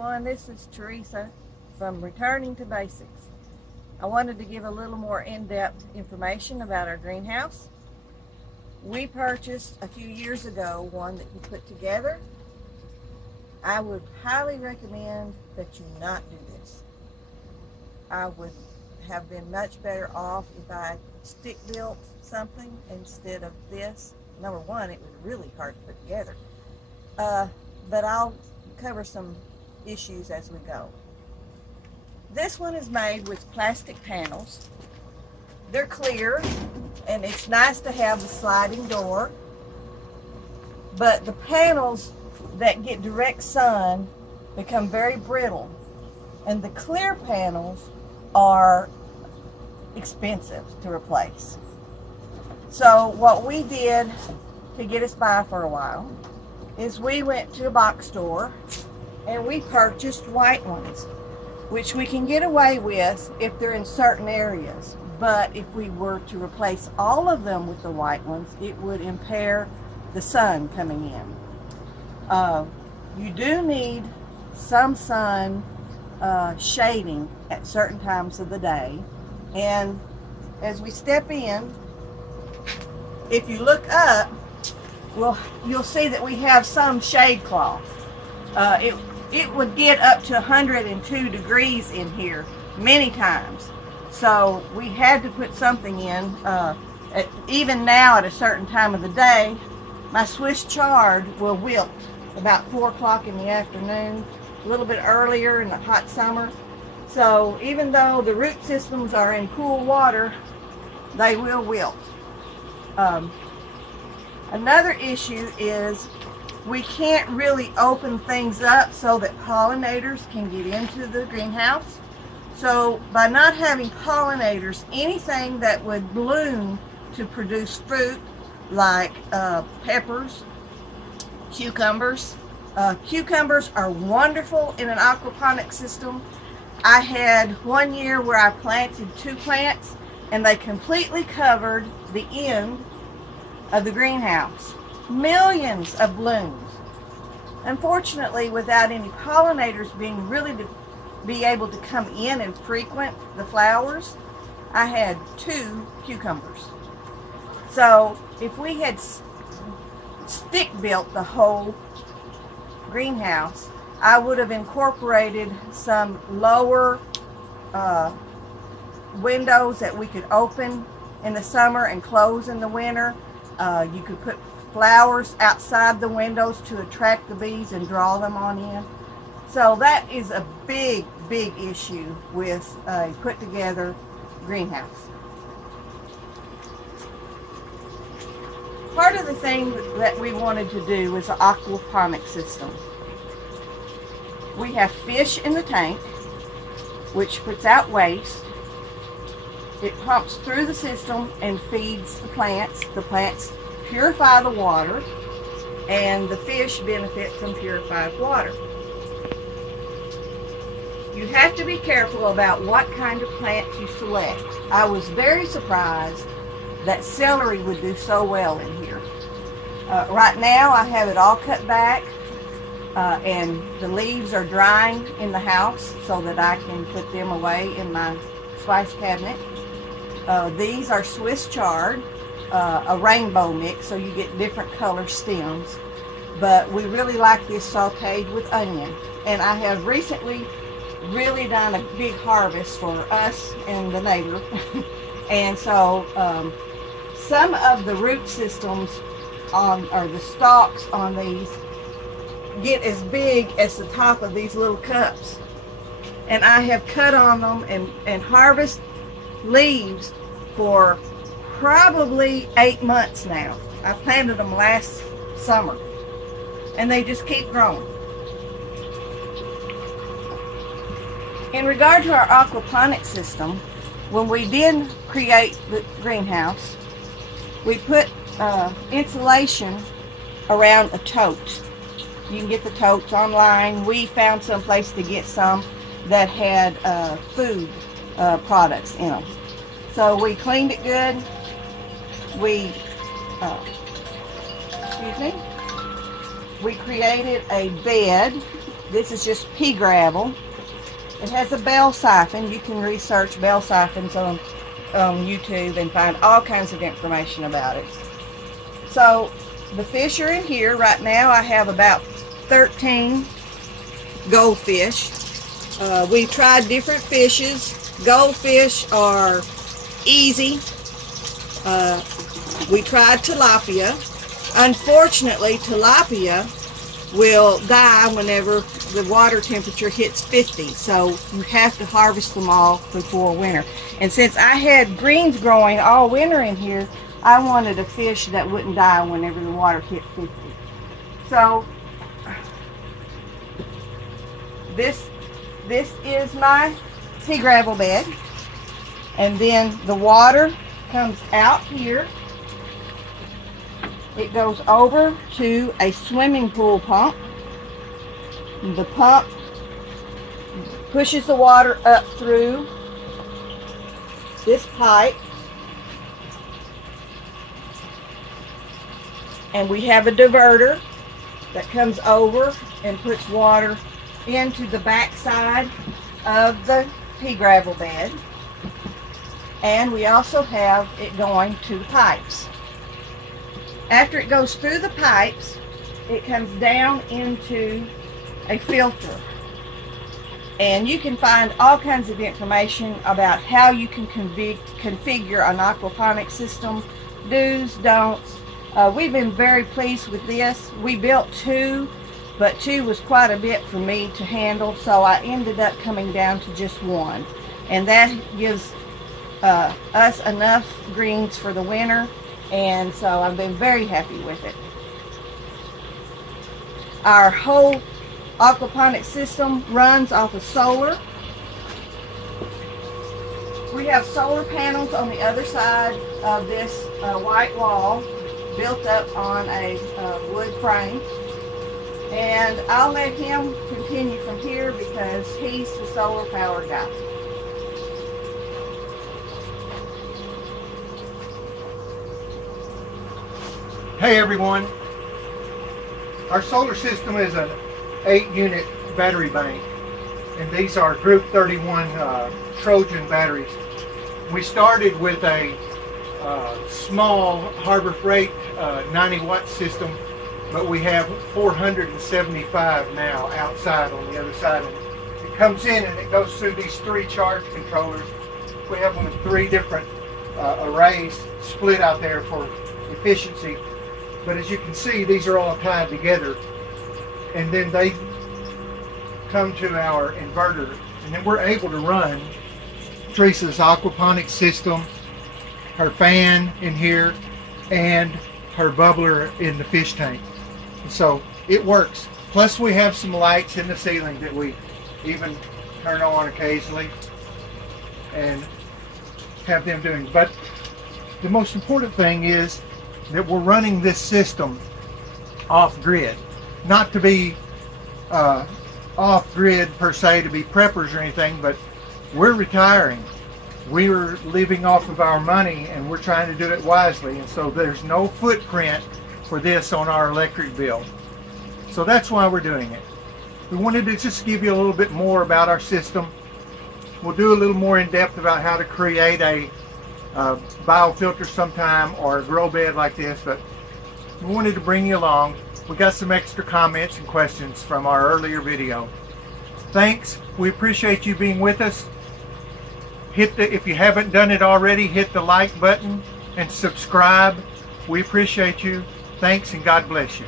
everyone, this is Teresa from Returning to Basics. I wanted to give a little more in-depth information about our greenhouse. We purchased a few years ago one that you put together. I would highly recommend that you not do this. I would have been much better off if I stick built something instead of this. Number one, it was really hard to put together. But I'll cover some issues as we go. This one is made with plastic panels. They're clear, and it's nice to have the sliding door. But the panels that get direct sun become very brittle, and the clear panels are expensive to replace. So what we did to get us by for a while is we went to a box store and we purchased white ones, which we can get away with if they're in certain areas. But if we were to replace all of them with the white ones, it would impair the sun coming in. You do need some sun shading at certain times of the day. And as we step in, if you look up, you'll see that we have some shade cloth. It would get up to 102 degrees in here many times. So we had to put something in. Even now at a certain time of the day, my Swiss chard will wilt about 4 o'clock in the afternoon, a little bit earlier in the hot summer. So even though the root systems are in cool water, they will wilt. Another issue is we can't really open things up so that pollinators can get into the greenhouse. So by not having pollinators, anything that would bloom to produce fruit like peppers, cucumbers. Cucumbers are wonderful in an aquaponics system. I had one year where I planted 2 plants and they completely covered the end of the greenhouse. Millions of blooms. Unfortunately, without any pollinators being really to be able to come in and frequent the flowers, I had 2 cucumbers. So if we had stick built the whole greenhouse, I would have incorporated some lower windows that we could open in the summer and close in the winter. You could put flowers outside the windows to attract the bees and draw them on in. So that is a big issue with a put together greenhouse. Part of the thing that we wanted to do was an aquaponics system. We have fish in the tank, which puts out waste. It pumps through the system and feeds the plants. The plants purify the water, and the fish benefit from purified water. You have to be careful about what kind of plants you select. I was very surprised that celery would do so well in here. Right now I have it all cut back and the leaves are drying in the house so that I can put them away in my spice cabinet. These are Swiss chard, a rainbow mix, so you get different color stems. But we really like this sauteed with onion. And I have recently really done a big harvest for us and the neighbor. And so some of the root systems or the stalks on these get as big as the top of these little cups. And I have cut on them and harvest leaves for probably 8 months now. I planted them last summer and they just keep growing. In regard to our aquaponics system, when we did create the greenhouse, we put insulation around a tote. You can get the totes online. We found some place to get some that had food products in them. So we cleaned it good. We we created a bed This is just pea gravel. It has a bell siphon. You can research bell siphons on YouTube and find all kinds of information about it. So the fish are in here. Right now I have about 13 goldfish. We tried different fishes. Goldfish are easy. We tried tilapia. Unfortunately, tilapia will die whenever the water temperature hits 50, so you have to harvest them all before winter. And since I had greens growing all winter in here, I wanted a fish that wouldn't die whenever the water hit 50. So this is my pea gravel bed, and then the water comes out here. It goes over to a swimming pool pump. The pump pushes the water up through this pipe, and we have a diverter that comes over and puts water into the back side of the pea gravel bed, and we also have it going to the pipes. After it goes through the pipes, it comes down into a filter, and you can find all kinds of information about how you can configure an aquaponics system, do's, don'ts. We've been very pleased with this. We built 2, but 2 was quite a bit for me to handle, so I ended up coming down to just 1, and that gives us enough greens for the winter, and so I've been very happy with it. Our whole aquaponics system runs off of solar. We have solar panels on the other side of this white wall built up on a wood frame, and I'll let him continue from here because he's the solar power guy. Hey everyone, our solar system is an 8-unit battery bank, and these are Group 31 Trojan batteries. We started with a small Harbor Freight 90-watt system, but we have 475 now outside on the other side. And it comes in and it goes through these 3 charge controllers. We have them in 3 different arrays split out there for efficiency. But as you can see, these are all tied together, and then they come to our inverter, and then we're able to run Teresa's aquaponics system, her fan in here, and her bubbler in the fish tank. And so it works. Plus we have some lights in the ceiling that we even turn on occasionally and have them doing. But the most important thing is that we're running this system off grid, not to be off grid per se to be preppers or anything, but we're retiring. We're living off of our money, and we're trying to do it wisely, and so there's no footprint for this on our electric bill. So that's why we're doing it. We wanted to just give you a little bit more about our system. We'll do a little more in depth about how to create a biofilter sometime, or a grow bed like this, but we wanted to bring you along. We got some extra comments and questions from our earlier video. Thanks. We appreciate you being with us. If you haven't done it already, hit the like button and subscribe. We appreciate you. Thanks, and God bless you.